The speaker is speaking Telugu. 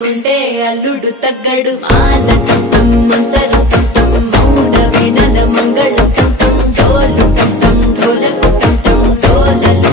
ఉంటే అల్లుడు తగ్గడు మాల టం మంతర టం మౌన వీణల మంగళ టం డోలు టం డోల టం డోలలు